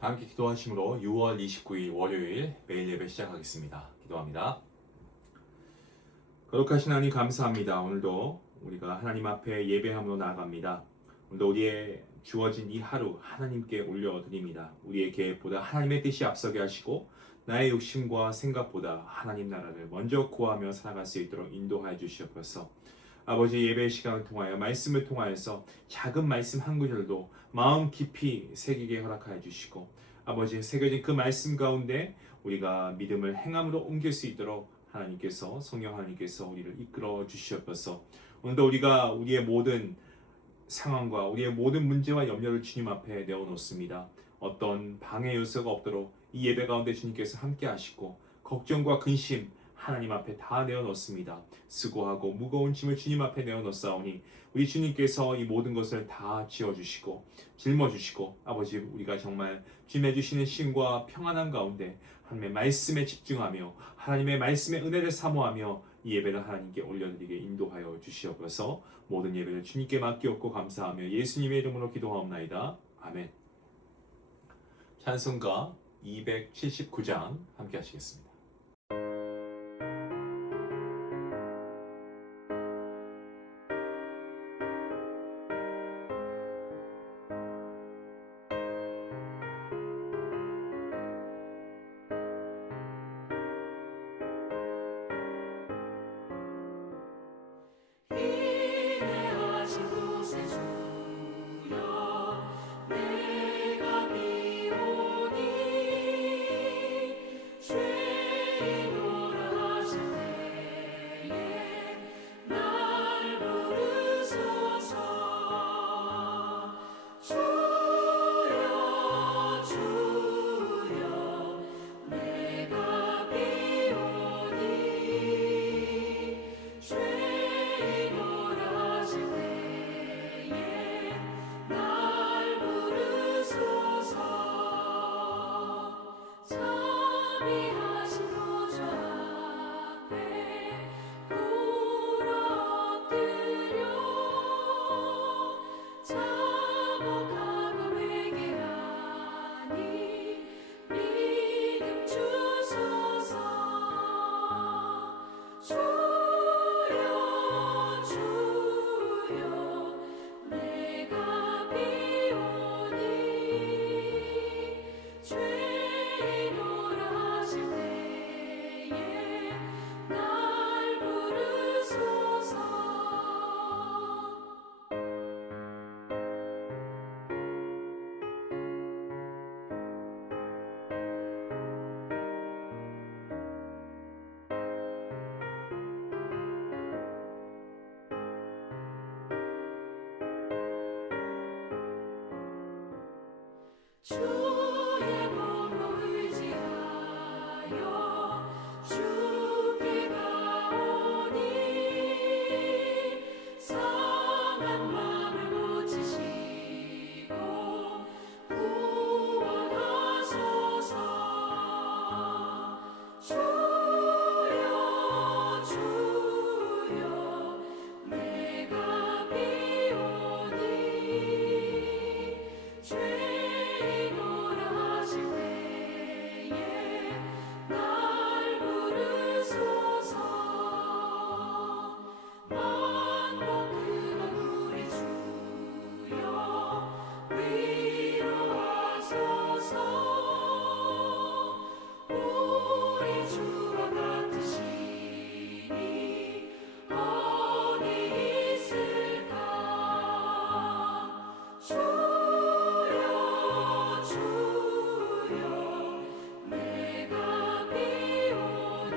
다 함께 기도하심으로 6월 29일 월요일 매일 예배 시작하겠습니다. 기도합니다. 거룩하신 하나님 감사합니다. 오늘도 우리가 하나님 앞에 예배함으로 나아갑니다. 오늘도 우리의 주어진 이 하루 하나님께 올려드립니다. 우리의 계획보다 하나님의 뜻이 앞서게 하시고 나의 욕심과 생각보다 하나님 나라를 먼저 구하며 살아갈 수 있도록 인도하여 주시옵소서. 아버지, 예배 시간을 통하여 말씀을 통하여서 작은 말씀 한 구절도 마음 깊이 새기게 허락하여 주시고, 아버지, 새겨진 그 말씀 가운데 우리가 믿음을 행함으로 옮길 수 있도록 하나님께서, 성령 하나님께서 우리를 이끌어 주시옵소서. 오늘도 우리가 우리의 모든 상황과 우리의 모든 문제와 염려를 주님 앞에 내어놓습니다. 어떤 방해 요소가 없도록 이 예배 가운데 주님께서 함께 하시고, 걱정과 근심 하나님 앞에 다 내어놓습니다. 수고하고 무거운 짐을 주님 앞에 내어놓사오니 우리 주님께서 이 모든 것을 다 지어주시고 짊어주시고, 아버지, 우리가 정말 주님의 주시는 쉼과 평안한 가운데 하나님의 말씀에 집중하며 하나님의 말씀의 은혜를 사모하며 이 예배를 하나님께 올려드리게 인도하여 주시옵소서. 모든 예배를 주님께 맡기옵고 감사하며 예수님의 이름으로 기도하옵나이다. 아멘. 찬송가 279장 함께 하시겠습니다. 인내하신 곳에 주여 내가 비오니 죄인오라 하실 때에 날 부르소서. 주여 주여 내가 비오니 죄인오라 하실 때에 날 부르소서. 자비하신 보좌 앞에 꿇어 엎드려 자복하고 회개하니 믿음 주소서. 주여 주여 내가 비오니 죄인오라 하실 때에 날 부르소서. 주의 공로 의지하여 주께 가오니 상한 마음을 고치시고 구원하소서. 주여 주여 내가 비오니 죄인오라 하실 때에 날 부르소서. 만복 근원 우리 주여 위로하소서. 우리 주와 같으시니 어디 있을까. 주여 주여 내가 비오니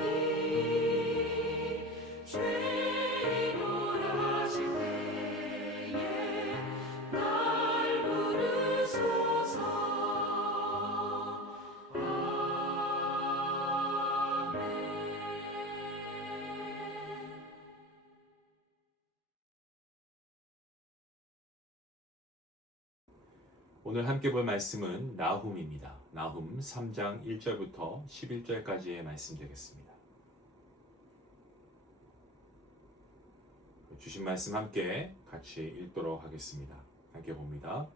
죄인오라 하실 때에 날 부르소서. 아멘. 오늘 함께 볼 말씀은 나훔입니다. 나훔 3장 1절부터 11절까지의 말씀 되겠습니다. 주신 말씀 함께 같이 읽도록 하겠습니다. 함께 봅니다.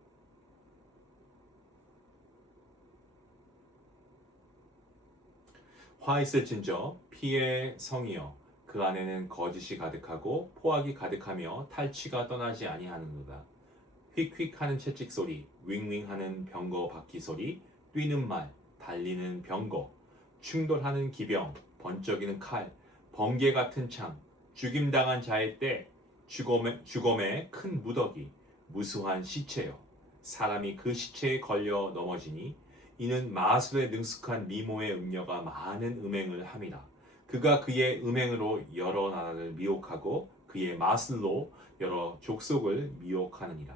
화 있을진저 피의 성이여 그 안에는 거짓이 가득하고 포악이 가득하며 탈취가 떠나지 아니하는도다. 휙휙하는 채찍 소리, 윙윙하는 병거 바퀴 소리, 뛰는 말, 달리는 병거, 충돌하는 기병, 번쩍이는 칼, 번개 같은 창, 죽임당한 자의 때, 죽음의 큰 무더기, 무수한 시체여. 사람이 그 시체에 걸려 넘어지니 이는 마술에 능숙한 미모의 음녀가 많은 음행을 함이라. 그가 그의 음행으로 여러 나라를 미혹하고 그의 마술로 여러 족속을 미혹하느니라.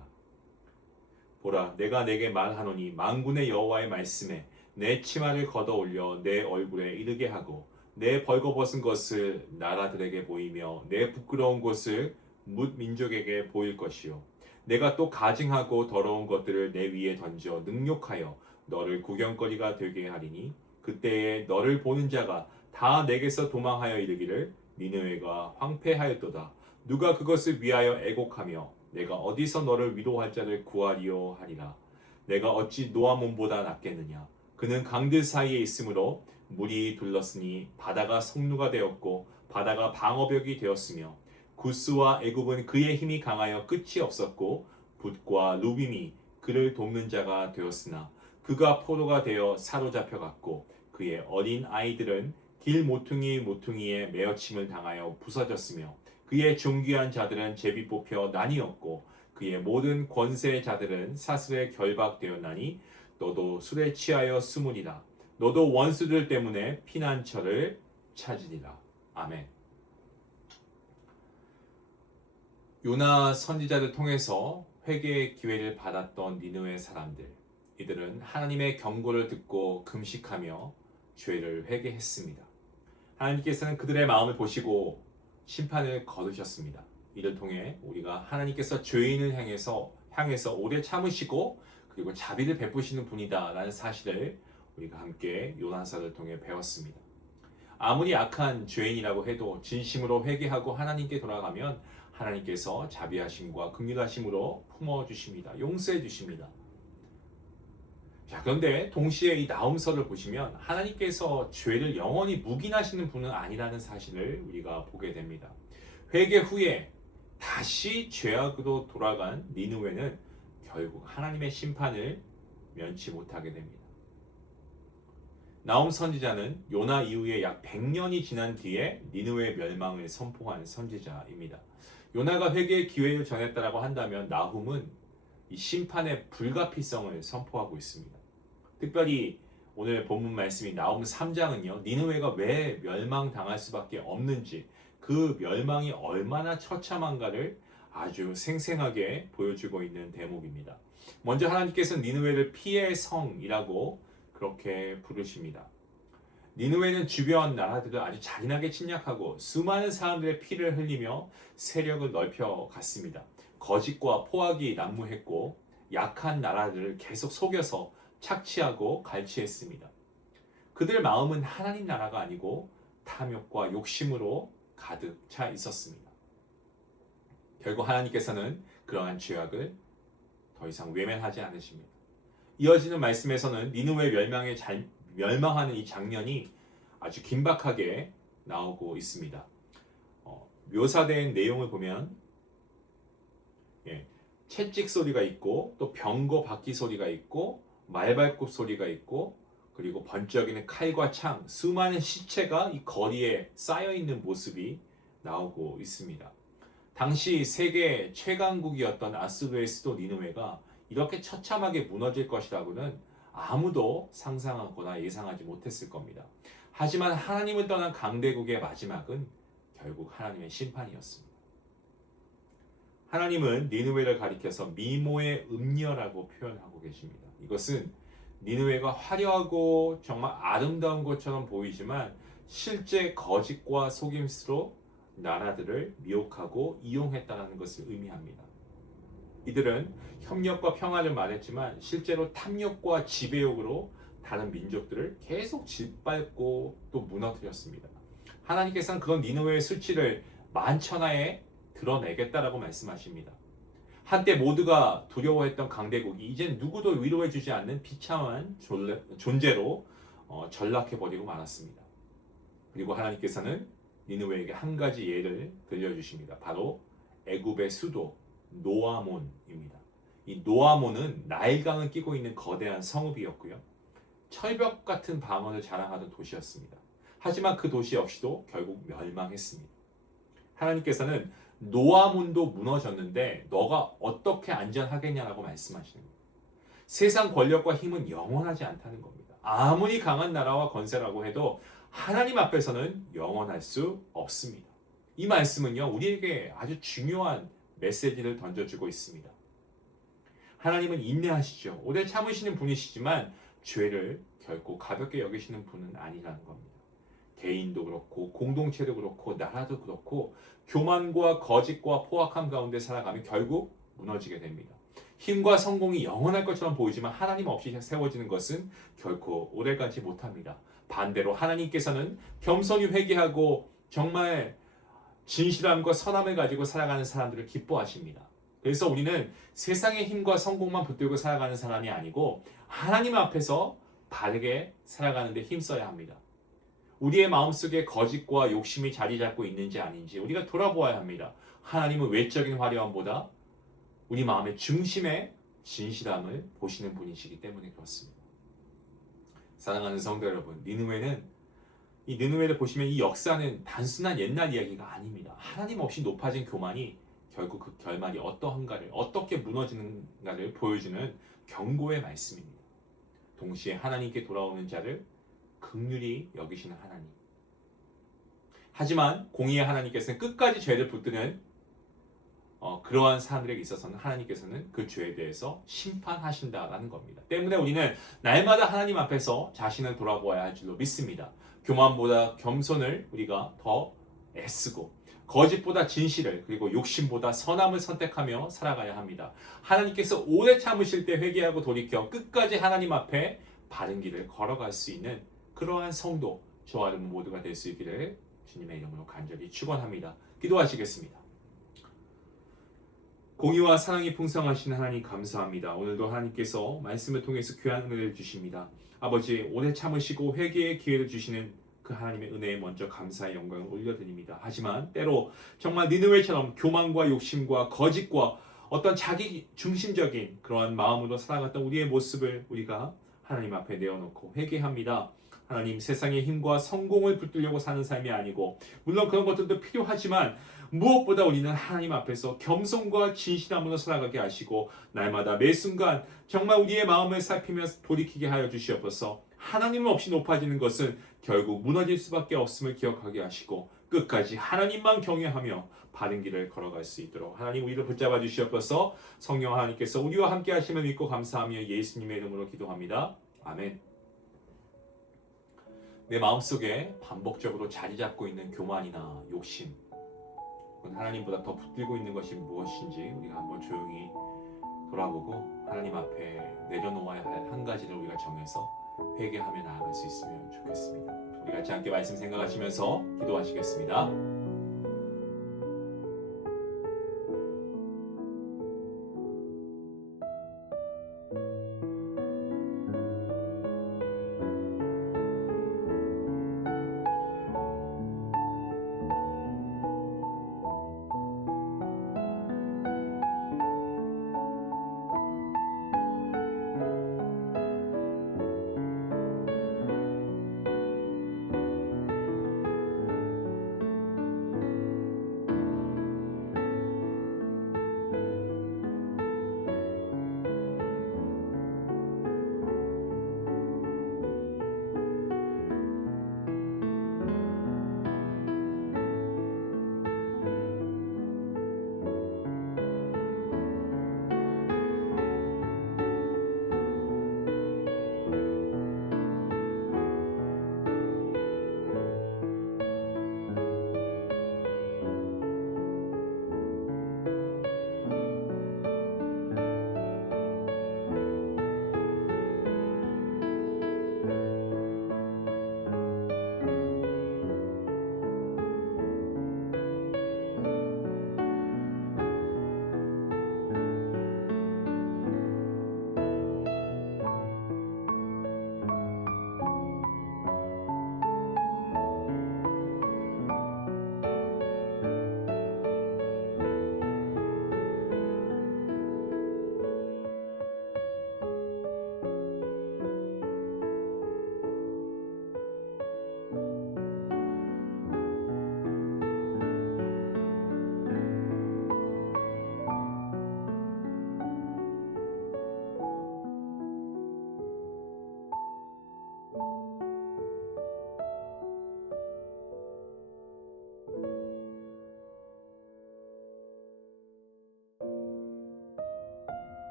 보라, 내가 내게 말하노니 만군의 여호와의 말씀에 내 치마를 걷어 올려 내 얼굴에 이르게 하고 내 벌거벗은 것을 나라들에게 보이며 내 부끄러운 것을 뭇 민족에게 보일 것이요. 내가 또 가증하고 더러운 것들을 내 위에 던져 능욕하여 너를 구경거리가 되게 하리니 그때에 너를 보는 자가 다 내게서 도망하여 이르기를 니느웨가 황폐하였도다. 누가 그것을 위하여 애곡하며 내가 어디서 너를 위로할 자를 구하리요 하리라. 내가 어찌 노아몬보다 낫겠느냐. 그는 강들 사이에 있으므로 물이 둘렀으니 바다가 성루가 되었고 바다가 방어벽이 되었으며 구스와 애굽은 그의 힘이 강하여 끝이 없었고 붓과 루빔이 그를 돕는 자가 되었으나 그가 포로가 되어 사로잡혀갔고 그의 어린 아이들은 길 모퉁이에 메어침을 당하여 부서졌으며 그의 존귀한 자들은 제비 뽑혀 나뉘었고 그의 모든 권세자들은 사슬에 결박되었나니 너도 술에 취하여 숨으리라. 너도 원수들 때문에 피난처를 찾으리라. 아멘. 요나 선지자를 통해서 회개의 기회를 받았던 니느웨 사람들, 이들은 하나님의 경고를 듣고 금식하며 죄를 회개했습니다. 하나님께서는 그들의 마음을 보시고 심판을 거두셨습니다. 이를 통해 우리가 하나님께서 죄인을 향해서 오래 참으시고 그리고 자비를 베푸시는 분이다라는 사실을 우리가 함께 요나서를 통해 배웠습니다. 아무리 악한 죄인이라고 해도 진심으로 회개하고 하나님께 돌아가면 하나님께서 자비하심과 긍휼하심으로 품어주십니다. 용서해주십니다. 자, 그런데 동시에 이 나훔서를 보시면 하나님께서 죄를 영원히 묵인하시는 분은 아니라는 사실을 우리가 보게 됩니다. 회개 후에 다시 죄악으로 돌아간 니느웨는 결국 하나님의 심판을 면치 못하게 됩니다. 나훔 선지자는 요나 이후에 약 100년이 지난 뒤에 니느웨 멸망을 선포한 선지자입니다. 요나가 회개의 기회를 전했다라고 한다면 나훔은 이 심판의 불가피성을 선포하고 있습니다. 특별히 오늘 본문 말씀인 나훔 3장은요. 니느웨가 왜 멸망당할 수밖에 없는지 그 멸망이 얼마나 처참한가를 아주 생생하게 보여주고 있는 대목입니다. 먼저 하나님께서는 니느웨를 피의 성이라고 그렇게 부르십니다. 니느웨는 주변 나라들을 아주 잔인하게 침략하고 수많은 사람들의 피를 흘리며 세력을 넓혀 갔습니다. 거짓과 포악이 난무했고 약한 나라들을 계속 속여서 착취하고 갈취했습니다. 그들 마음은 하나님 나라가 아니고 탐욕과 욕심으로 가득 차 있었습니다. 결국 하나님께서는 그러한 죄악을 더 이상 외면하지 않으십니다. 이어지는 말씀에서는 니느웨 멸망하는 이 장면이 아주 긴박하게 나오고 있습니다. 묘사된 내용을 보면 채찍 소리가 있고 또 병거 바퀴 소리가 있고 말발굽 소리가 있고 그리고 번쩍이는 칼과 창, 수많은 시체가 이 거리에 쌓여 있는 모습이 나오고 있습니다. 당시 세계 최강국이었던 아수르의 수도 니느웨가 이렇게 처참하게 무너질 것이라고는 아무도 상상하거나 예상하지 못했을 겁니다. 하지만 하나님을 떠난 강대국의 마지막은 결국 하나님의 심판이었습니다. 하나님은 니느웨를 가리켜서 미모의 음녀라고 표현하고 계십니다. 이것은 니느웨가 화려하고 정말 아름다운 것처럼 보이지만 실제 거짓과 속임수로 나라들을 미혹하고 이용했다는 것을 의미합니다. 이들은 협력과 평화를 말했지만 실제로 탐욕과 지배욕으로 다른 민족들을 계속 짓밟고 또 무너뜨렸습니다. 하나님께서는 그런 니느웨의 수치를 만천하에 드러내겠다라고 말씀하십니다. 한때 모두가 두려워했던 강대국이 이젠 누구도 위로해주지 않는 비참한 존재로 전락해버리고 말았습니다. 그리고 하나님께서는 니느웨에게 한 가지 예를 들려주십니다. 바로 애굽의 수도 노아몬입니다. 이 노아몬은 나일강을 끼고 있는 거대한 성읍이었고요. 철벽 같은 방언을 자랑하던 도시였습니다. 하지만 그 도시 역시도 결국 멸망했습니다. 하나님께서는 노아몬도 무너졌는데 너가 어떻게 안전하겠냐라고 말씀하시는 겁니다. 세상 권력과 힘은 영원하지 않다는 겁니다. 아무리 강한 나라와 건세라고 해도 하나님 앞에서는 영원할 수 없습니다. 이 말씀은요, 우리에게 아주 중요한 메시지를 던져주고 있습니다. 하나님은 인내하시죠. 오래 참으시는 분이시지만 죄를 결코 가볍게 여기시는 분은 아니라는 겁니다. 개인도 그렇고 공동체도 그렇고 나라도 그렇고 교만과 거짓과 포악함 가운데 살아가면 결국 무너지게 됩니다. 힘과 성공이 영원할 것처럼 보이지만 하나님 없이 세워지는 것은 결코 오래가지 못합니다. 반대로 하나님께서는 겸손히 회개하고 정말 진실함과 선함을 가지고 살아가는 사람들을 기뻐하십니다. 그래서 우리는 세상의 힘과 성공만 붙들고 살아가는 사람이 아니고 하나님 앞에서 바르게 살아가는 데 힘써야 합니다. 우리의 마음속에 거짓과 욕심이 자리 잡고 있는지 아닌지 우리가 돌아보아야 합니다. 하나님은 외적인 화려함보다 우리 마음의 중심에 진실함을 보시는 분이시기 때문에 그렇습니다. 사랑하는 성도 여러분, 니느웨를 보시면 이 역사는 단순한 옛날 이야기가 아닙니다. 하나님 없이 높아진 교만이 결국 그 결말이 어떠한가를, 어떻게 무너지는가를 보여주는 경고의 말씀입니다. 동시에 하나님께 돌아오는 자를 긍휼히 여기시는 하나님. 하지만 공의의 하나님께서는 끝까지 죄를 붙드는 그러한 사람들에게 있어서는 하나님께서는 그 죄에 대해서 심판하신다라는 겁니다. 때문에 우리는 날마다 하나님 앞에서 자신을 돌아보아야 할 줄로 믿습니다. 교만보다 겸손을 우리가 더 애쓰고 거짓보다 진실을 그리고 욕심보다 선함을 선택하며 살아가야 합니다. 하나님께서 오래 참으실 때 회개하고 돌이켜 끝까지 하나님 앞에 바른 길을 걸어갈 수 있는 그러한 성도 저와 여러분 모두가 될 수 있기를 주님의 이름으로 간절히 축원합니다. 기도하시겠습니다. 공의와 사랑이 풍성하신 하나님 감사합니다. 오늘도 하나님께서 말씀을 통해서 귀한 은혜를 주십니다. 아버지, 오래 참으시고 회개의 기회를 주시는 그 하나님의 은혜에 먼저 감사의 영광을 올려드립니다. 하지만 때로 정말 니느웨처럼 교만과 욕심과 거짓과 어떤 자기 중심적인 그러한 마음으로 살아갔던 우리의 모습을 우리가 하나님 앞에 내어놓고 회개합니다. 하나님, 세상의 힘과 성공을 붙들려고 사는 삶이 아니고 물론 그런 것들도 필요하지만 무엇보다 우리는 하나님 앞에서 겸손과 진실함으로 살아가게 하시고 날마다 매 순간 정말 우리의 마음을 살피며 돌이키게 하여 주시옵소서. 하나님 없이 높아지는 것은 결국 무너질 수밖에 없음을 기억하게 하시고 끝까지 하나님만 경외하며 바른 길을 걸어갈 수 있도록 하나님 우리를 붙잡아 주시옵소서. 성령 하나님께서 우리와 함께 하심을 믿고 감사하며 예수님의 이름으로 기도합니다. 아멘. 내 마음속에 반복적으로 자리 잡고 있는 교만이나 욕심, 하나님보다 더 붙들고 있는 것이 무엇인지 우리가 한번 조용히 돌아보고 하나님 앞에 내려놓아야 할 한 가지를 우리가 정해서 회개하며 나아갈 수 있으면 좋겠습니다. 우리 같이 함께 말씀 생각하시면서 기도하시겠습니다.